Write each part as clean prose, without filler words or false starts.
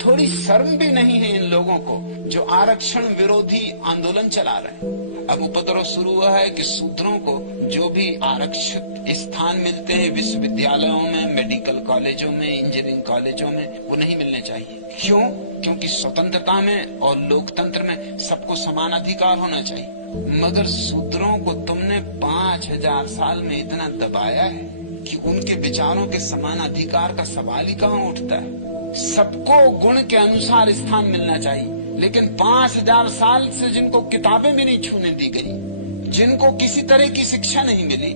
थोड़ी शर्म भी नहीं है इन लोगों को जो आरक्षण विरोधी आंदोलन चला रहे हैं। अब उपद्रव शुरू हुआ है कि शूद्रों को जो भी आरक्षित स्थान मिलते हैं विश्वविद्यालयों में, मेडिकल कॉलेजों में, इंजीनियरिंग कॉलेजों में, वो नहीं मिलने चाहिए। क्यों? क्योंकि स्वतंत्रता में और लोकतंत्र में सबको समान अधिकार होना चाहिए। मगर शूद्रों को तुमने 5000 साल में इतना दबाया है कि उनके विचारों के समान अधिकार का सवाल ही कहाँ उठता है। सबको गुण के अनुसार स्थान मिलना चाहिए, लेकिन 5000 साल से जिनको किताबें भी नहीं छूने दी गई, जिनको किसी तरह की शिक्षा नहीं मिली,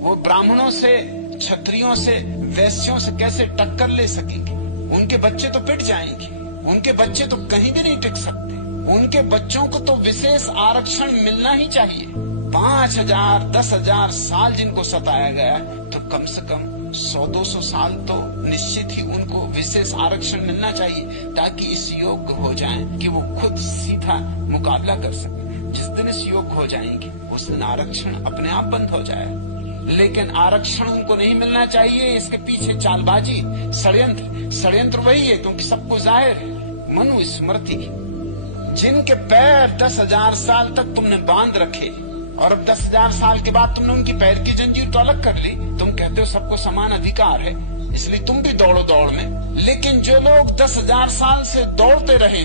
वो ब्राह्मणों से, क्षत्रियों से, वैश्यों से कैसे टक्कर ले सकेंगे? उनके बच्चे तो पिट जाएंगे, उनके बच्चे तो कहीं भी नहीं टिक सकते। उनके बच्चों को तो विशेष आरक्षण मिलना ही चाहिए। 5000, 10,000 साल जिनको सताया गया, तो कम से कम 100-200 साल तो निश्चित ही उनको विशेष आरक्षण मिलना चाहिए, ताकि इस योग्य हो जाएं कि वो खुद सीधा मुकाबला कर सके। जिस दिन इस योग्य हो जाएंगे, उस दिन आरक्षण अपने आप बंद हो जाए। लेकिन आरक्षण उनको नहीं मिलना चाहिए, इसके पीछे चालबाजी, षड्यंत्र वही है, क्योंकि सबको जाहिर है। मनुस्मृति, जिनके पैर 10,000 साल तक तुमने बांध रखे और अब 10,000 साल के बाद तुमने उनकी पैर की जंजीर तो अलग कर ली, तुम कहते हो सबको समान अधिकार है, इसलिए तुम भी दौड़ो दौड़ में। लेकिन जो लोग 10,000 साल से दौड़ते रहे,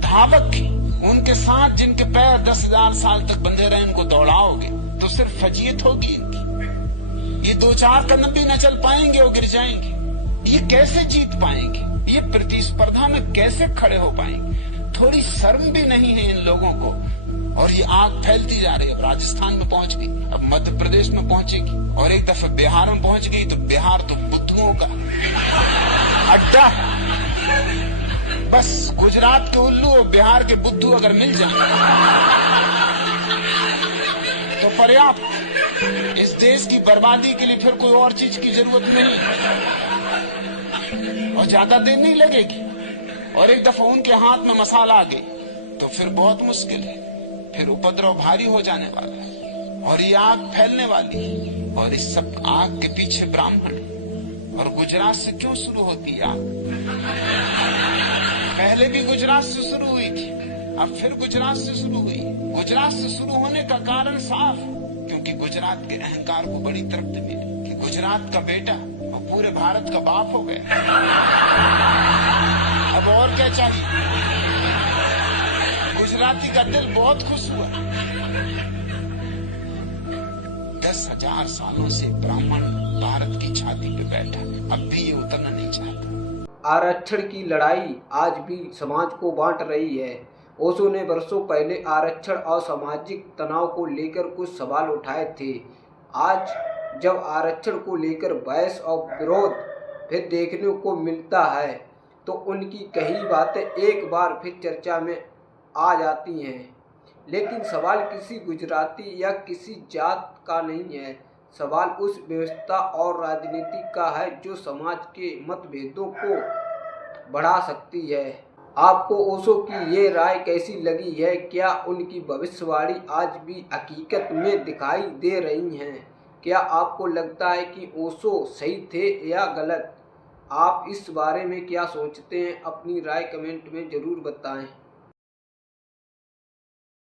धावक हैं, उनके साथ जिनके पैर 10,000 साल तक बंधे रहे, उनको दौड़ाओगे तो सिर्फ फजीयत होगी इनकी। ये 2-4 कदम भी न चल पाएंगे और गिर जाएंगे। ये कैसे जीत पाएंगे? ये प्रतिस्पर्धा में कैसे खड़े हो पाएंगे? थोड़ी शर्म भी नहीं है इन लोगों को। और ये आग फैलती जा रही है। अब राजस्थान में पहुंच गई, अब मध्य प्रदेश में पहुंचेगी, और एक दफा बिहार में पहुंच गई तो बिहार तो बुद्धुओं का अड्डा। बस गुजरात के उल्लू और बिहार के बुद्धू अगर मिल जाए तो पर्याप्त। इस देश की बर्बादी के लिए फिर कोई और चीज की जरूरत नहीं, और ज्यादा देर नहीं लगेगी। और एक दफा उनके हाथ में मसाला आ गई तो फिर बहुत मुश्किल है, फिर उपद्रव भारी हो जाने वाला है, और ये आग फैलने वाली है। और इस सब आग के पीछे ब्राह्मण। और गुजरात से क्यों शुरू होती है आग? पहले भी गुजरात से शुरू हुई थी, अब फिर गुजरात से शुरू हुई। गुजरात से शुरू होने का कारण साफ, क्योंकि गुजरात के अहंकार को बड़ी तृप्ति मिली कि गुजरात का बेटा वो पूरे भारत का बाप हो गया। अब और क्या चाहिए? गुजराती का दिल बहुत खुश हुआ। 10,000 सालों से ब्राह्मण भारत की छाती पे बैठा, अब भी ये उतरना नहीं चाहता। आरक्षण की लड़ाई आज भी समाज को बांट रही है। ओशो ने वर्षों पहले आरक्षण और सामाजिक तनाव को लेकर कुछ सवाल उठाए थे। आज जब आरक्षण को लेकर बहस और विरोध फिर देखने को मिलता है, तो उनकी कही बातें एक बार फिर चर्चा में आ जाती हैं। लेकिन सवाल किसी गुजराती या किसी जात का नहीं है, सवाल उस व्यवस्था और राजनीति का है जो समाज के मतभेदों को बढ़ा सकती है। आपको ओशो की ये राय कैसी लगी है? क्या उनकी भविष्यवाणी आज भी हकीकत में दिखाई दे रही हैं? क्या आपको लगता है कि ओशो सही थे या गलत? आप इस बारे में क्या सोचते हैं? अपनी राय कमेंट में ज़रूर बताएं।